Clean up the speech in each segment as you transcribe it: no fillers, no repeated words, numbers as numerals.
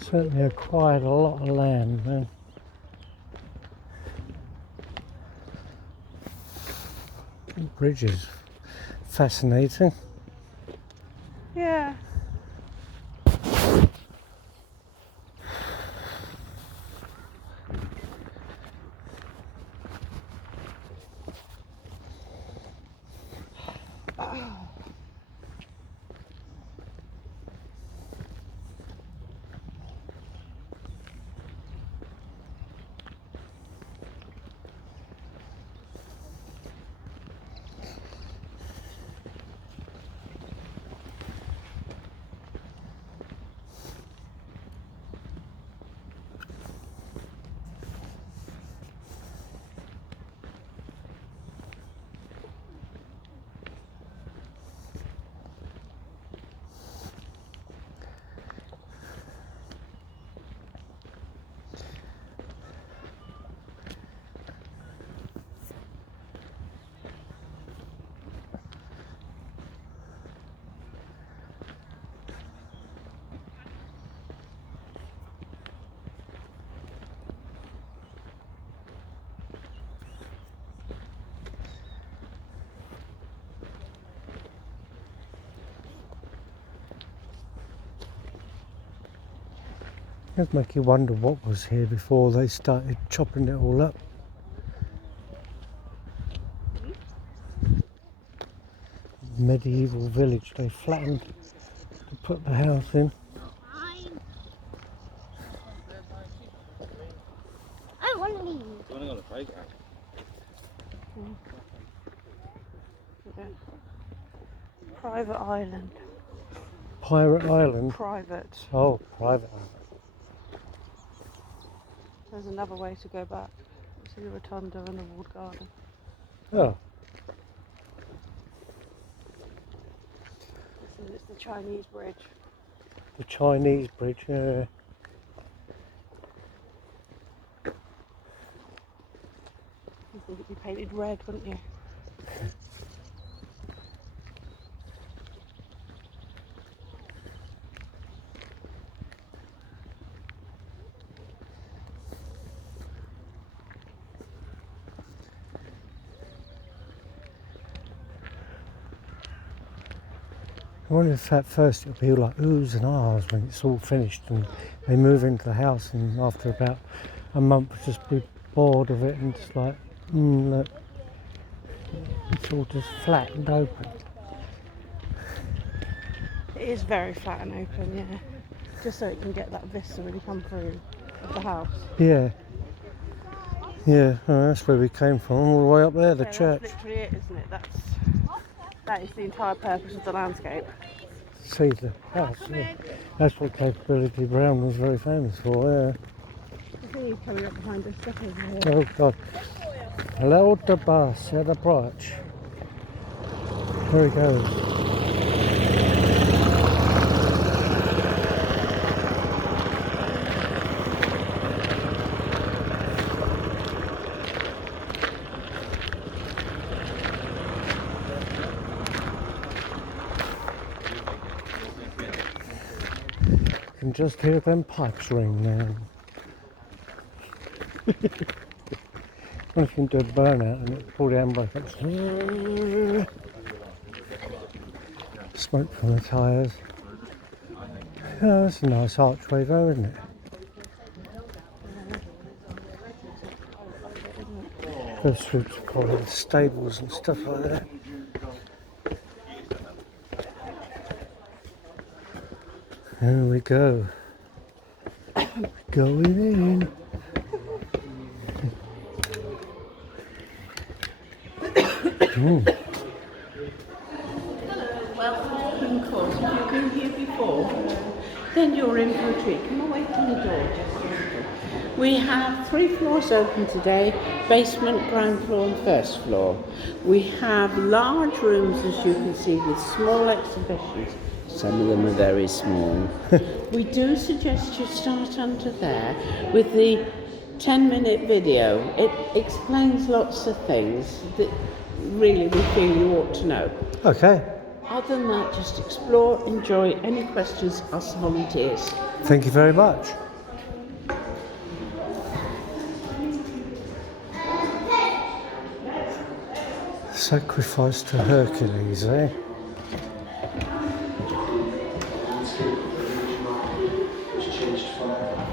Certainly acquired a lot of land, man. The bridge is fascinating. Yeah. It does make you wonder what was here before they started chopping it all up. Medieval village, they flattened to put the house in. I want to leave. You want to go on the playground? Private island. Pirate Island? Private. Oh, private island. There's another way to go back. See the rotunda and the walled garden. Oh, It's the Chinese bridge. the Chinese bridge, yeah. You think it'd be painted red, wouldn't you? I wonder if at first it'll be like oohs and ahs when it's all finished and they move into the house, and after about a month just be bored of it and just like, look, it's all just flat and open. It is very flat and open, yeah. Just so it can get that vista when you come through of the house. Yeah. Yeah, oh, that's where we came from, all the way up there, the Yeah, church. that's literally it, isn't it? That is the entire purpose of the landscape. See the house, yeah. That's what Capability Brown was very famous for, I think he's coming up behind us, step over here. yeah. Oh God. Hello to bus at the branch. There he goes. You can just hear them pipes ring now. What if you can do a burnout and it pull the handbrake up? Smoke from the tyres. Oh, that's a nice archway though, isn't it? Those streets are called the stables and stuff like that. There we go. Going in. Welcome to Croome House. If you've been here before, then you're in for a treat. Come away from the door just a little. We have 3 floors open today, basement, ground floor and first floor. We have large rooms, as you can see, with small exhibitions. Some of them are very small. We do suggest you start under there with the 10-minute video. It explains lots of things that really we feel you ought to know. Okay. Other than that, just explore, enjoy. Any questions, ask the volunteers. Thank you very much. Sacrifice to Hercules, eh? Was changed forever.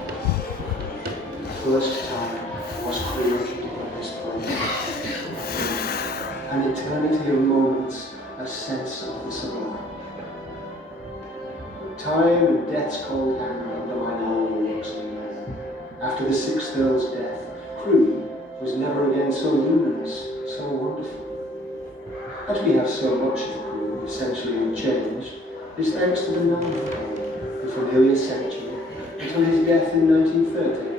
First time was creation on this planet. An eternity of moments, a sense of the sublime. Time and death's cold hand undermine all the works of man. After the sixth Earl's death, Croome was never again so luminous, so wonderful. As we have so much of Croome essentially unchanged, is thanks to the man who for nearly a century, until his death in 1930,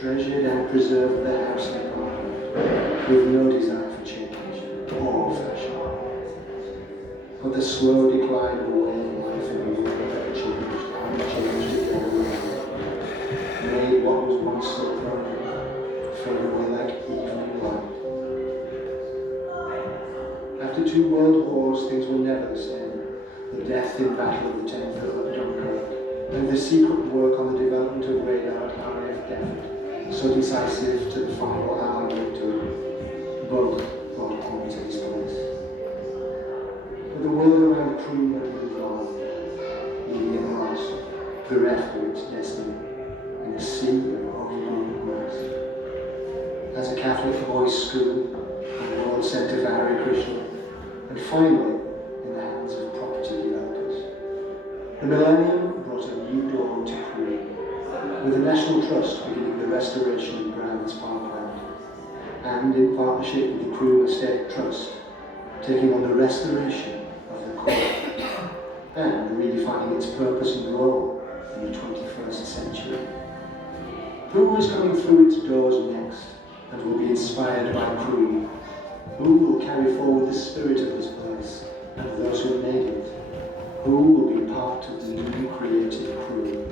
treasured and preserved the house and apartment, with no desire for change or fashion. But the slow decline away in life in the world that changed and changed again made what was once so permanent fade away like evening light. After 2 world wars, things were never the same. The death in battle of the 10th Earl of Dunkirk, and the secret work on the development of radar at RAF Defford, so decisive to the final hour victory, both brought home to his place. But the world around Croome had moved on, leaving it lost, bereft of its destiny, in a sea of overgrown grass. As a Catholic boys' school, the world centre for Hare Krishna, and finally, in the hands of property developers. The millennium brought a new dawn to Croome, with the National Trust beginning the restoration of Brown's parkland, and in partnership with the Croome Estate Trust, taking on the restoration of the court, and redefining its purpose and role in the 21st century. Who is coming through its doors next, and will be inspired by Croome? Who will carry forward the spirit of this place and those who made it? Who will be part of the newly created Croome?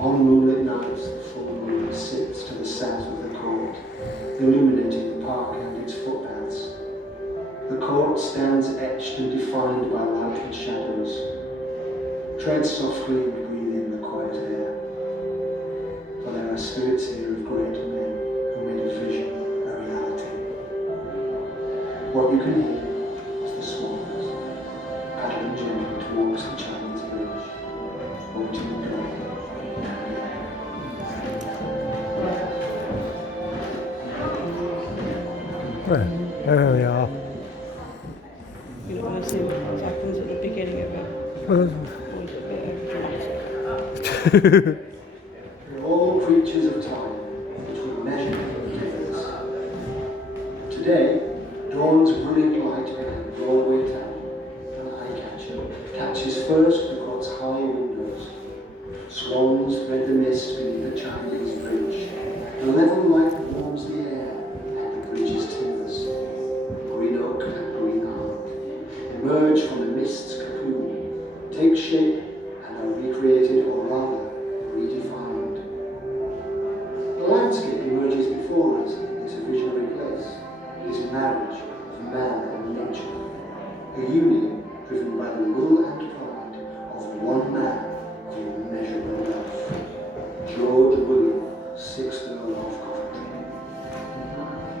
On moonlit nights, the full moon sits to the south of the court, illuminating the park and its footpaths. The court stands etched and defined by light and shadows. Tread softly and breathe in the quiet air, for there are spirits here of great men who made a vision a reality. What you can hear is the swans paddling gently towards the Chinese bridge, waiting and going. Well, there we are. You don't want to see what happens at the beginning of it. Or is it a bit overdramatic? We're all creatures of time, which we measure with givers. Today, dawn's brilliant light behind Broadway Town, an eye catcher, catches first the court's high windows. Swans thread the mist beneath the Chinese bridge. The level light warms the air and the bridge's timbers. Green oak and green heart emerge from the mist's cocoon, take shape and are recreated, or rather redefined. The landscape emerges before us in this visionary place, this marriage of man and nature, a union driven by the will and pride of one man of immeasurable love, George William, 6th Earl of Coventry.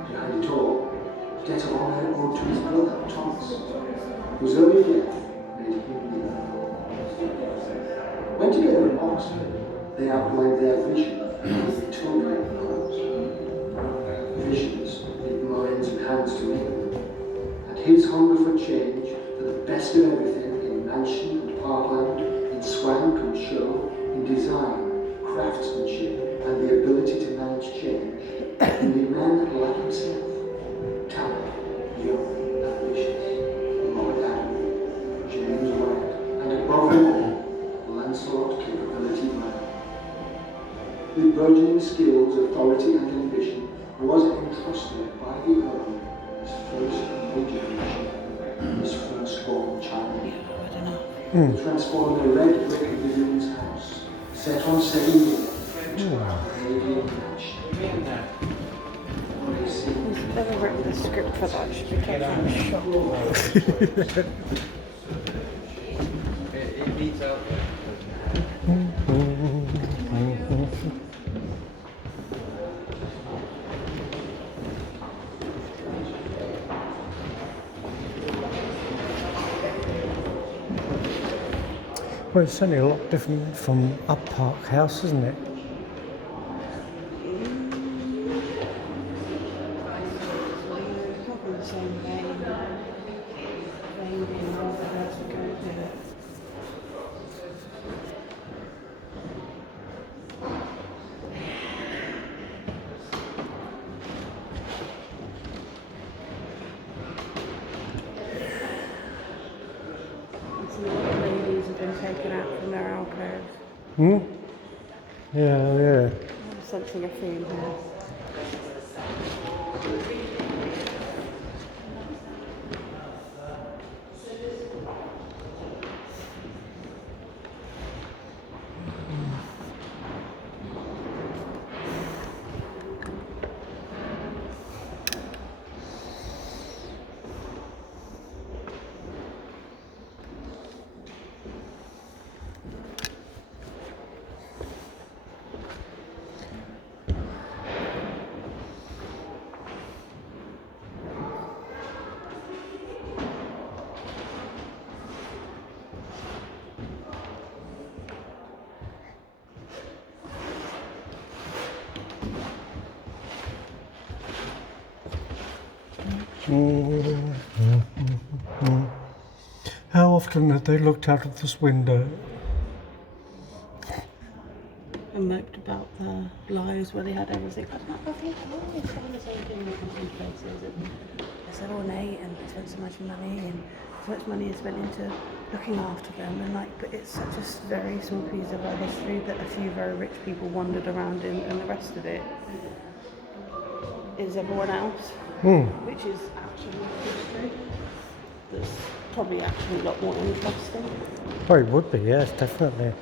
Behind it all, debt of honour owed to his brother, Thomas, whose early death made him the Earl. When together in Oxford, they outlined their vision of the utopia cause. Visions need minds and hands to make them, and his hunger for change, for the best of everything in mansion and parkland, in swank and show, in design, craftsmanship, and the ability to manage change, in the man like himself, talent, young, ambitious, Lord Adam, James White, and above all, Lancelot capability man. With burgeoning skills, authority, and ambition, was entrusted by the Earl his first evil generation, his firstborn child. Transformed a red brick Vivian's house, set on 7 years, Arabian match. He's never written the script for that. Should be taken in a shot. It beats out. Well, it's certainly a lot different from Up Park House, isn't it? Probably the same vein. Vein being all the rest we go to. Some of the ladies have been taken out from their alcoves. Hmm? Yeah. I'm sensing a theme here. How often have they looked out of this window? And moped about the lives where they had everything. I think I always say the same thing with these places. And I said, oh, Nate, and I spent so much money, and so much money is spent into looking after them. And like, but it's such a very small piece of our history that a few very rich people wandered around in, and the rest of it is everyone else, which is actually history. That's probably actually a lot more interesting. Oh, it would be, yes, definitely.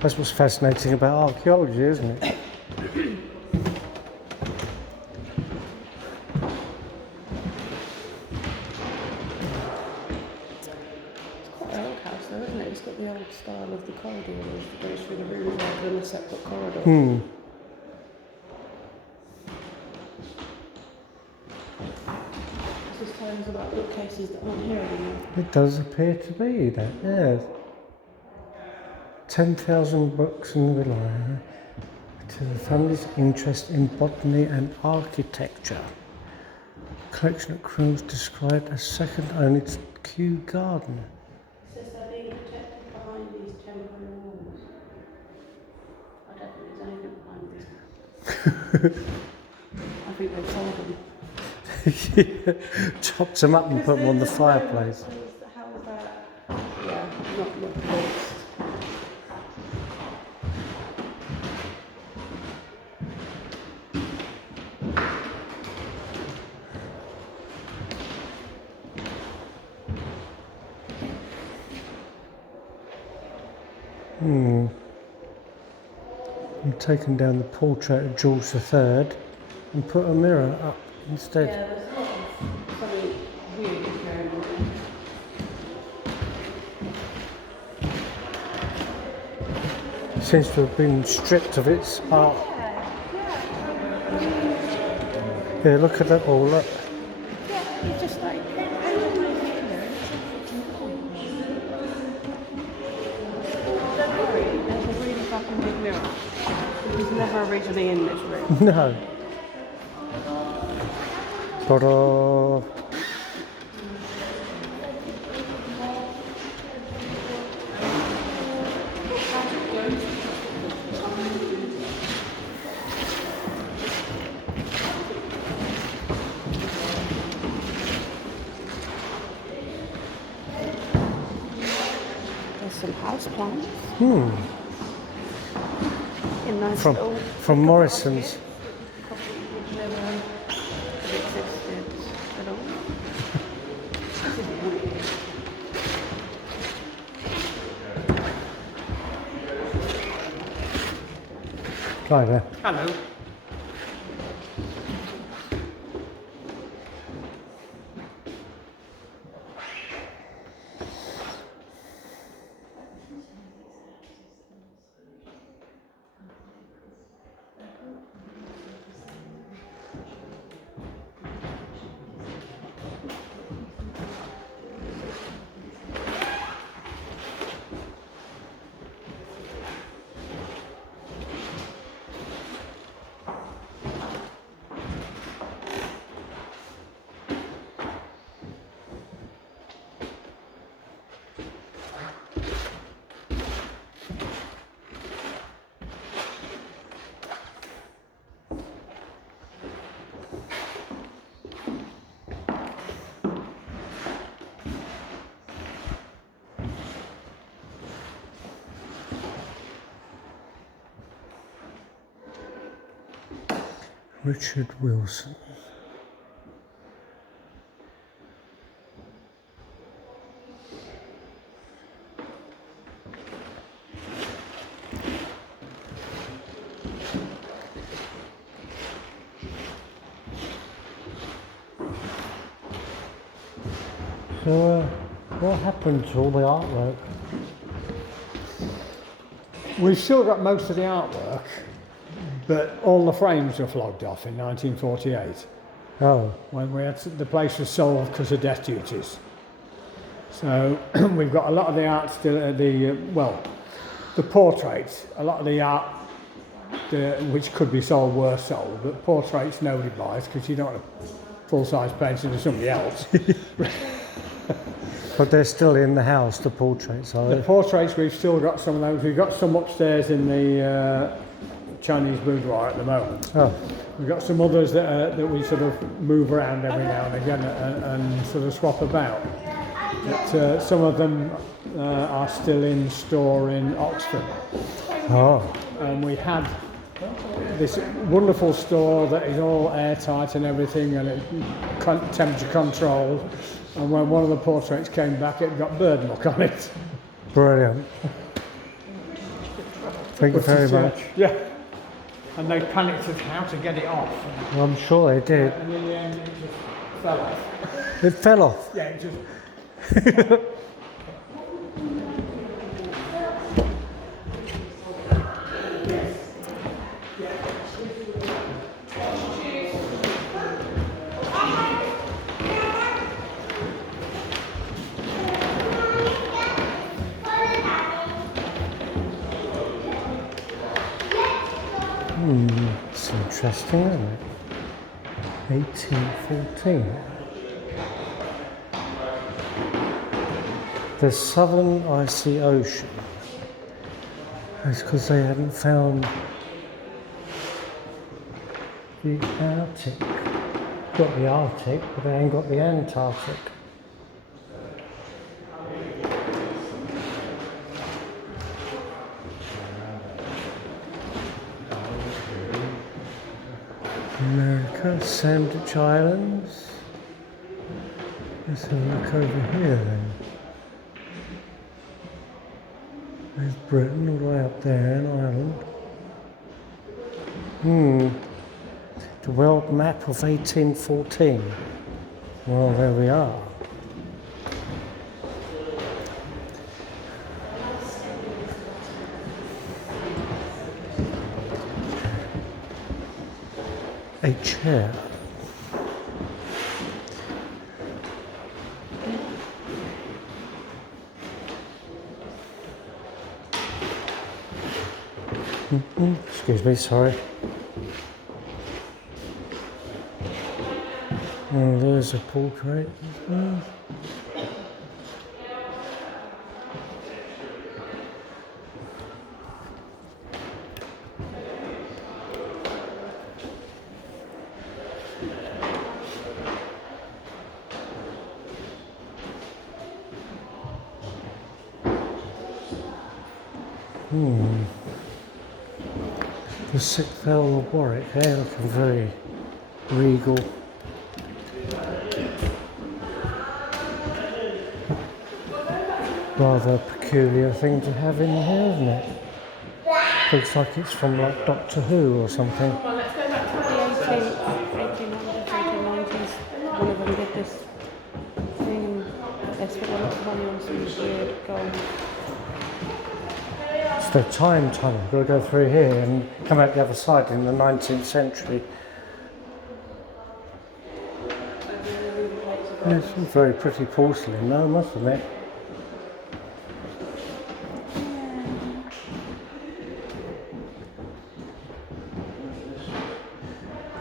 That's what's fascinating about archaeology, isn't it? Quite an old house though, isn't it? It's got the old style of the corridor that goes through the room rather than a separate corridor. This is telling us about bookcases that aren't here anymore. It does appear to be that, yes. 10,000 books in the library to the family's interest in botany and architecture. Collection at Croome's described as second only to Kew Garden. It says they're being protected behind these temporary walls. I don't think there's anything behind these. I think they've sold them. Chopped them up and put them on the fireplace. How is that? Yeah, not the least. And taken down the portrait of George III and put a mirror up instead. Yeah, there's a lot of something weird going on there. Seems to have been stripped of its art. Yeah, look at that all, look. Yeah, it's just like don't worry, there's a really fucking big mirror. It was never originally in this room. No. Ta-da! There's some house plants. Hmm. In nice From little Morrison's. probably would never have existed at all. This is weird. Hi there. Hello. Richard Wilson. So, what happened to all the artwork? We've still got most of the artwork, but all the frames were flogged off in 1948 Oh, when we had the place was sold because of death duties. So we've got a lot of the art still, the portraits, a lot of the art which could be sold were sold, but portraits nobody buys because you don't want a full-size painting of somebody else. but they're still in the house, the portraits, are The they? portraits, we've still got some of those. We've got some upstairs in the Chinese boudoir at the moment. Oh, We've got some others that we sort of move around every now and again and sort of swap about. But some of them are still in store in Oxford. oh, And we had this wonderful store that is all airtight and everything, and it's temperature controlled. And when one of the portraits came back, it got bird muck on it. brilliant. Thank you very much. Yeah. And they panicked as how to get it off. Well, I'm sure they did. And in the end, it just fell off. It fell off. Yeah, it just. It's interesting, isn't it? 1814. The Southern Icy Ocean. That's because they hadn't found the Arctic. Got the Arctic, but they ain't got the Antarctic. America, Sandwich Islands. Let's have a look over here then. There's Britain all the way up there, and Ireland. The world map of 1814. Well, there we are. A chair. Excuse me, sorry. Oh, there's a portrait as well. The 6th Earl of Warwick, they're looking very regal. Rather a peculiar thing to have in here, isn't it? Looks like it's from like Doctor Who or something. Well, let's go back to the 1800s, 1890s. One of them did this thing and they spent a lot of money on some weird gold. It's the time tunnel. We've got to go through here and come out the other side in the 19th century. It's some very pretty porcelain though, I must admit.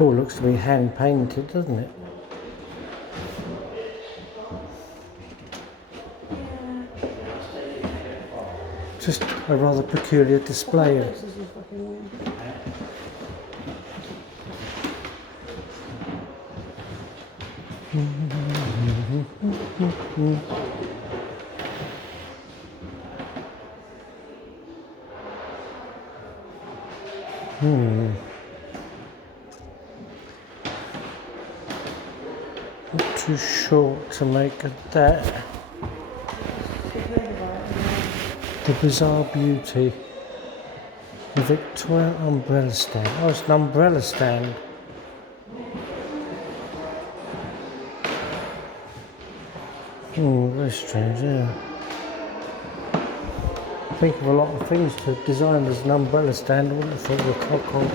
Oh, looks to be hand painted, doesn't it? Just a rather peculiar display of This is fucking weird. not too short to make a that. The Bizarre Beauty. The Victoria umbrella stand. Oh, it's an umbrella stand. Very strange, yeah. Think of a lot of things to design as an umbrella stand. I wouldn't have thought of a clock on.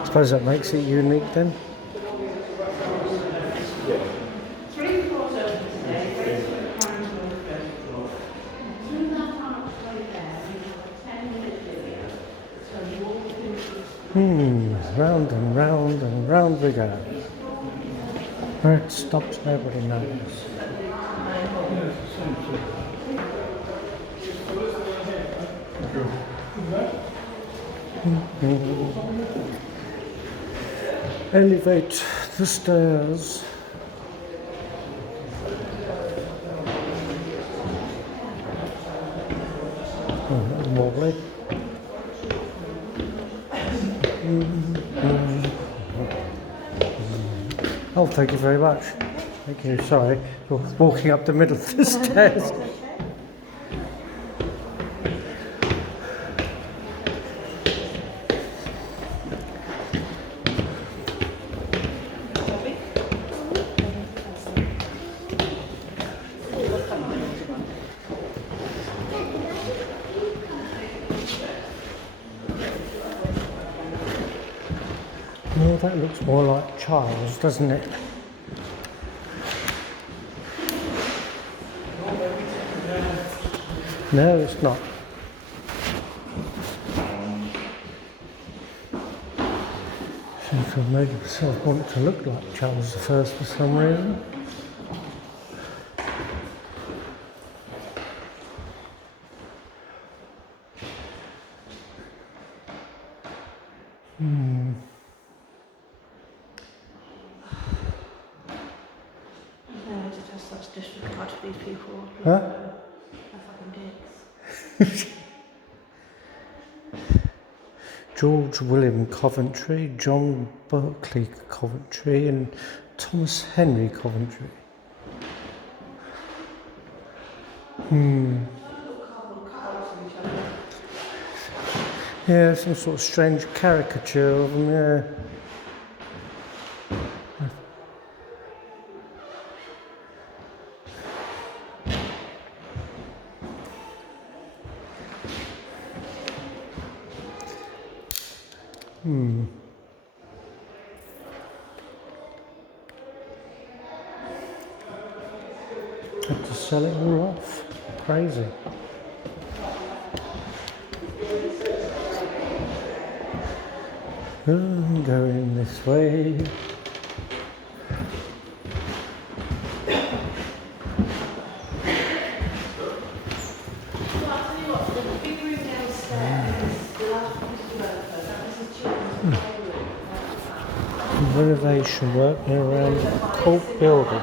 I suppose that makes it unique then. Round and round and round we go. Where it stops, nobody knows. Elevate the stairs. Wobbly. Oh, thank you very much. Thank you. Sorry, for walking up the middle of the stairs. Well, that looks more like Charles, doesn't it? No, it's not. Seems to have made himself want it to look like Charles I for some reason. No, I just have such disregard for these people. Huh? They're fucking dicks. George William Coventry, John Berkeley Coventry, and Thomas Henry Coventry. Yeah, some sort of strange caricature of them, yeah. Had to sell it all off. Crazy. Going this way. Renovation work around Court buildings.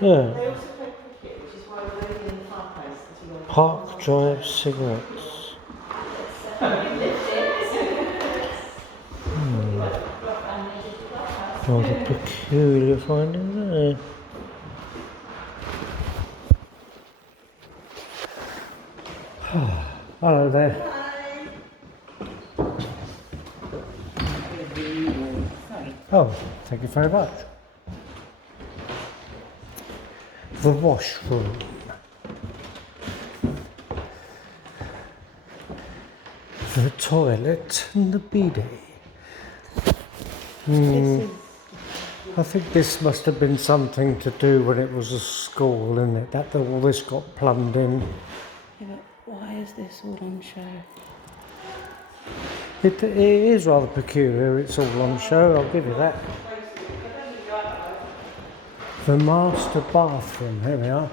Yeah. Park Drive cigarettes. Rather peculiar finding there. Hello there. Oh, thank you very much. The washroom. The toilet and the bidet. I think this must have been something to do when it was a school, isn't it? That all this got plumbed in. Yeah, but why is this all on show? It is rather peculiar, it's all on show, I'll give you that. The master bathroom, here we are.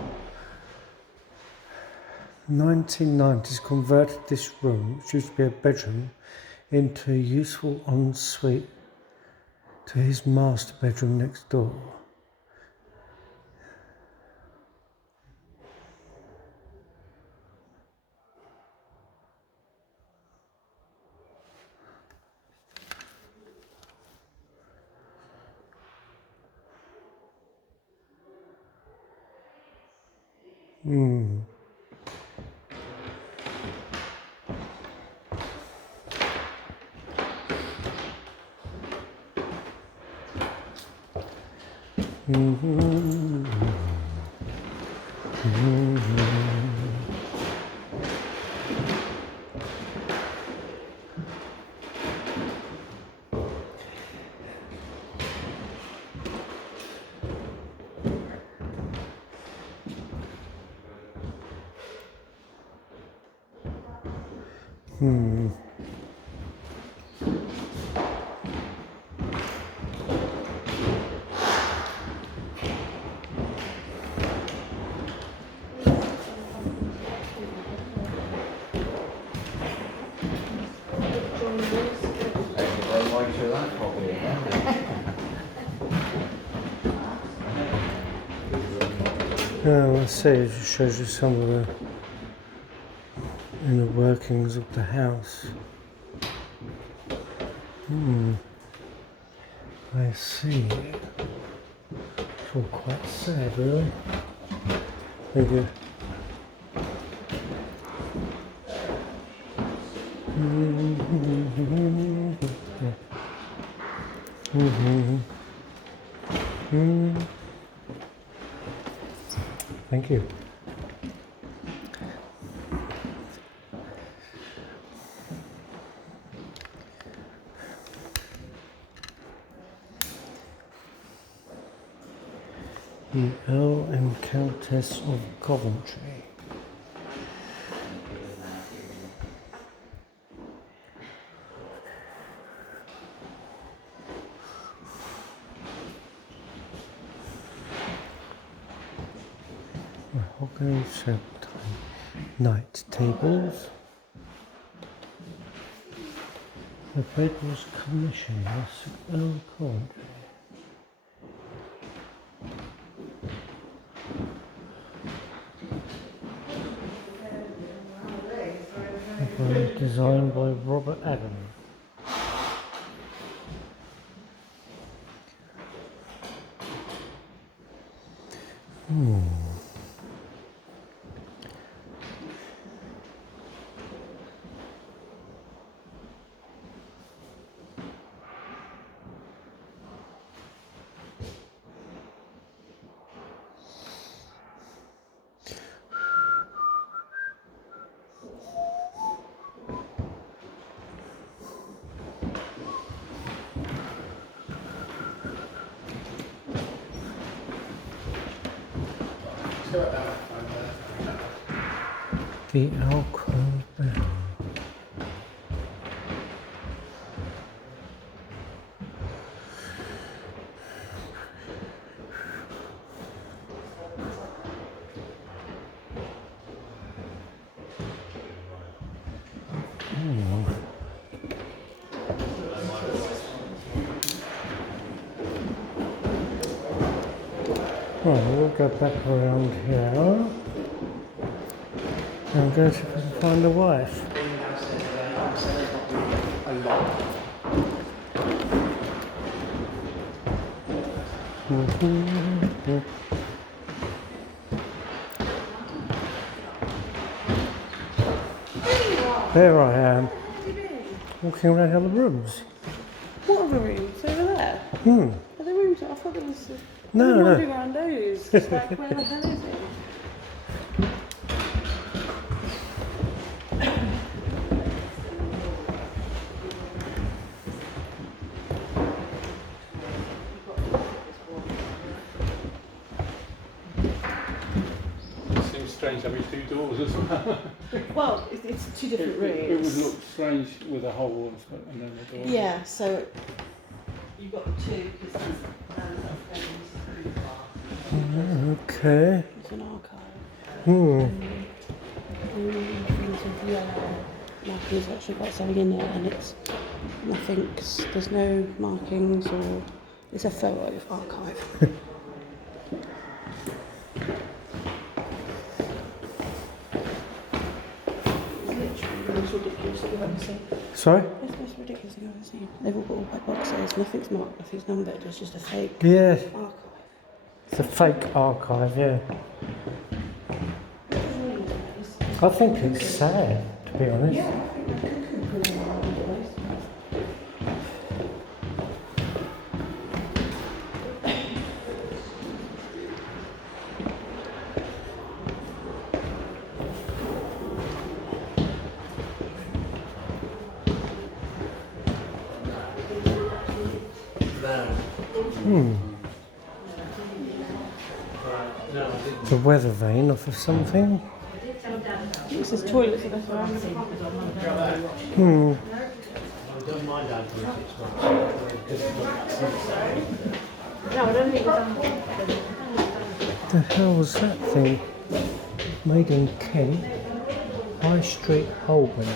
1990s converted this room, which used to be a bedroom, into a useful ensuite to his master bedroom next door. Let's see, it just shows you some of the inner workings of the house. I see. It's all quite sad, really. Thank you. Thank you. The Earl and Countess of Coventry. Mahogany serpentine night tables. The bed was commissioned by Sir Earl Coventry. Designed by Robert Adam. The alcove bed. Right, we'll go back around here and go see if we can find the wife. There I am, walking around other rooms. What other rooms? Over there? Hmm. Are there rooms? I thought there was. No, I'm no. wandering around those. It's like, where the hell is it? It seems strange having two doors as well. Well, it's two different rooms. It would look strange with a hole and then a door. Yeah, so you've got the two because Okay. it's an archive. Hmm. Things with yellow markings have actually got something in there, and it's nothing's. There's no markings or it's a photo archive. It's literally the most ridiculous thing I've ever seen. Sorry? It's the most ridiculous thing I've ever seen. They've all got all white boxes. Nothing's marked. Nothing's numbered. It's just a fake Yeah, archive. it's a fake archive, yeah. I think it's sad, to be honest. The weather vane off of something. It says toilets at the front. Hmm. No, I don't think The hell was that thing? Made in Kent, High Street, Holborn.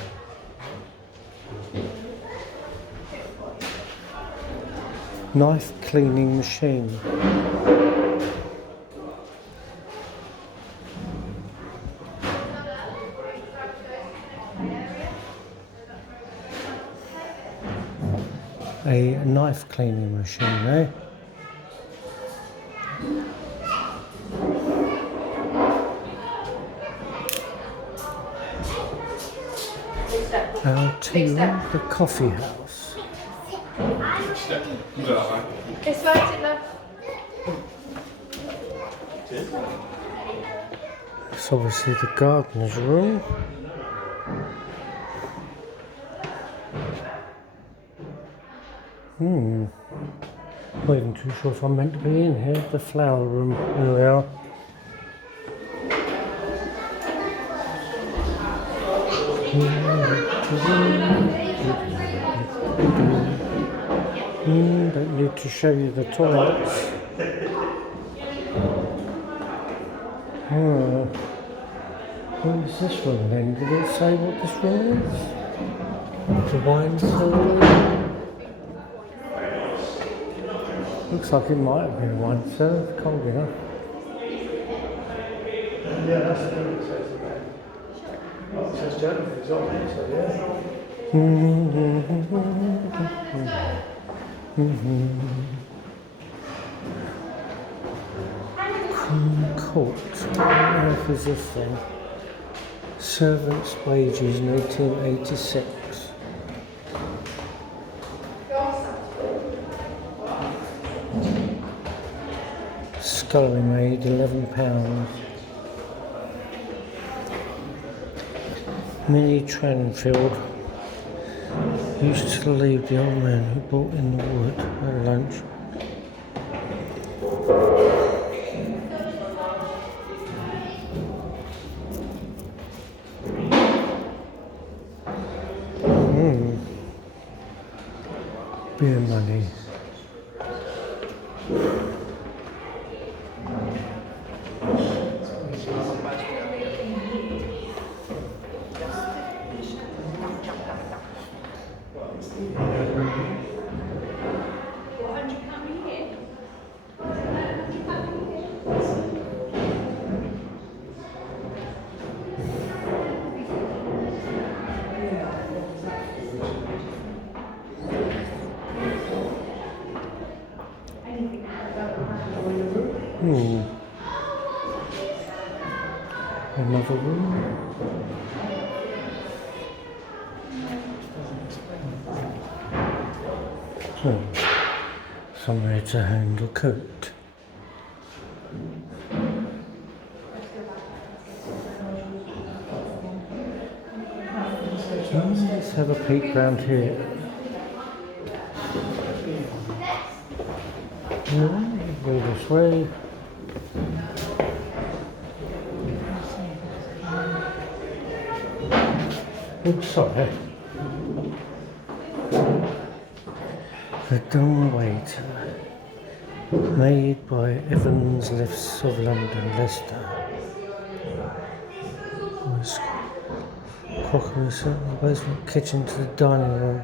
Knife cleaning machine. A knife cleaning machine, eh? The Coffee House. It's obviously the gardener's room. Not even too sure if I'm meant to be in here. The flower room. There we are. Don't need to show you the toilets. What is this room then? Did it say what this room is? The wine cellar. Looks like it might have been a wine cellar. It's cold enough. Yeah, that's the thing it says about. Oh, it says January, so yeah. Croome Court. What on earth is this thing? Servants' wages in 1886. Scullery maid, £11. Minnie Tranfield used to leave the old man who brought in the wood at lunch. Beer money. Another room. Somewhere to hang the coat. Let's have a peek round here. Go this way. Oops, sorry. The Dumb Waiter, made by Evans Lifts of London, Leicester. Crockery set from the basement kitchen to the dining room.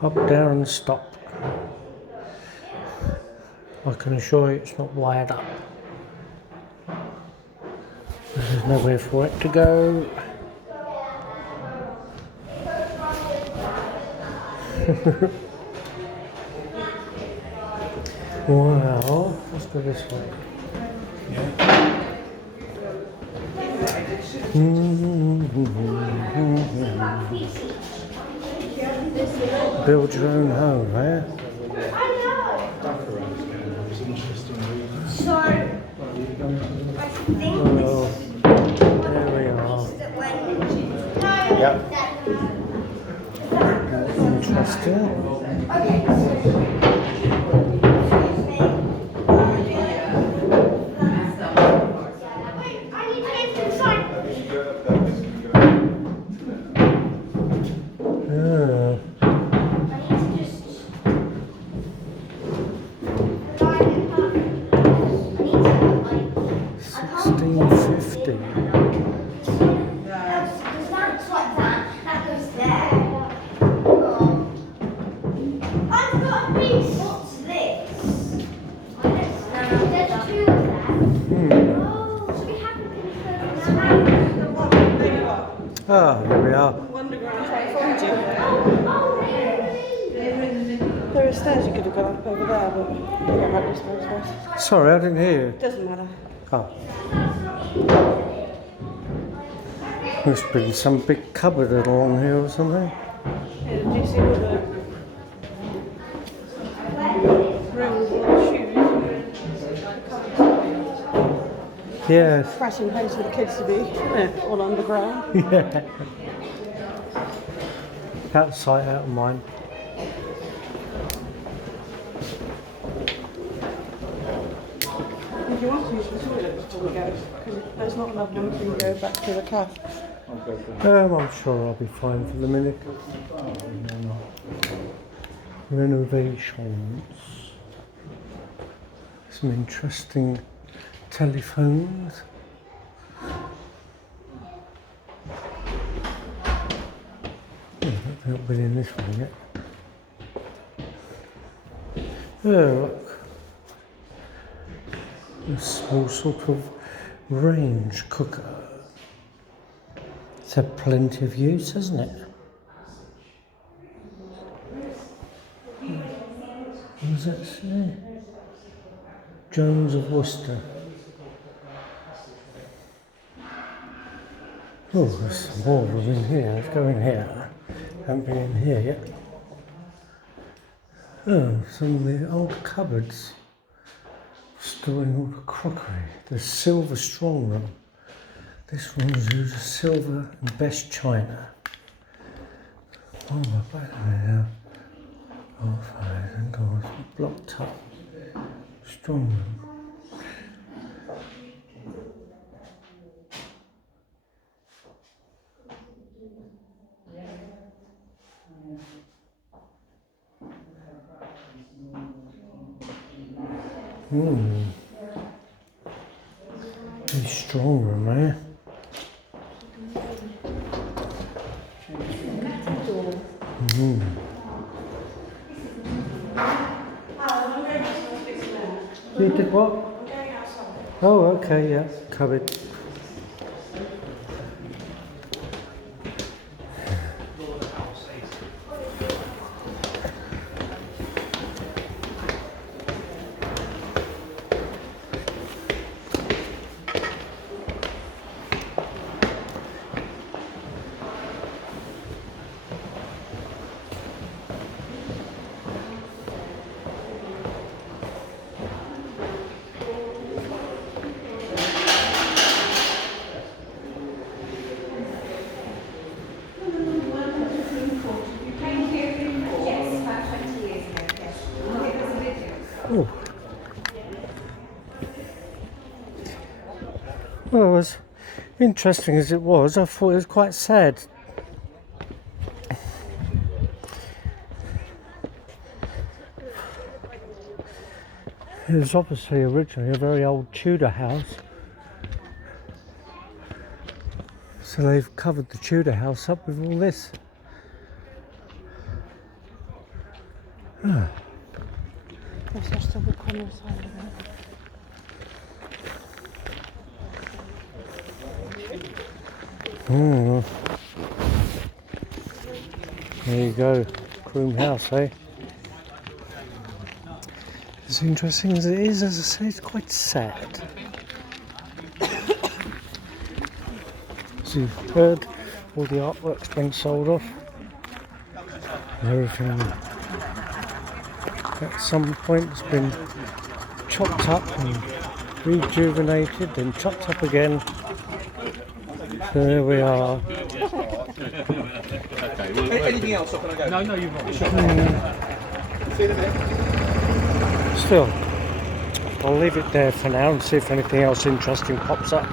Up, down and stop. I can assure you it's not wired up. There's nowhere for it to go. Well, let's go this way. Build your own home, eh? So, I think Well, there we are. Yep. Interesting. Yeah. 1650. That's like that. That goes there. I've got a piece. What's this? There's two of them. Oh, so we have to confirm. Ah, here we are. There are stairs you could have gone up over there, but I don't like this place. Sorry, I didn't hear you. Doesn't matter. Oh. There's been some big cupboard along here or something. Yeah, do you see all the rooms and shoes? Yes. Crashing place for the kids to be, all underground. Yeah. Out of sight, out of mind. If you want to use the toilet before we go, because there's not enough room to go back to the cafe. I'm sure I'll be fine for the minute. Renovations. Some interesting telephones. I've not been in this one yet. Oh, look. A small sort of range cooker. It's had plenty of use, hasn't it? What does that say? Jones of Worcester. Oh, there's some more room in here. Let's go in here. Haven't been in here yet. Oh, some of the old cupboards storing all the crockery. The silver strong room. This one's used silver and best china. Oh my God, now. Oh, fine, and doors blocked up. Strong room. Very strong room, eh? You did what? Oh, okay, yeah, covered. Well, as interesting as it was, I thought it was quite sad. It was obviously originally a very old Tudor house. So they've covered the Tudor house up with all this. That's just the corner side of it. There you go, Croome House, eh? As interesting as it is, as I say, it's quite sad. As you've heard, all the artwork's been sold off. And everything at some point has been chopped up and rejuvenated, then chopped up again. So there we are. Anything else? Or can I go? No, you're not. Still, I'll leave it there for now and see if anything else interesting pops up.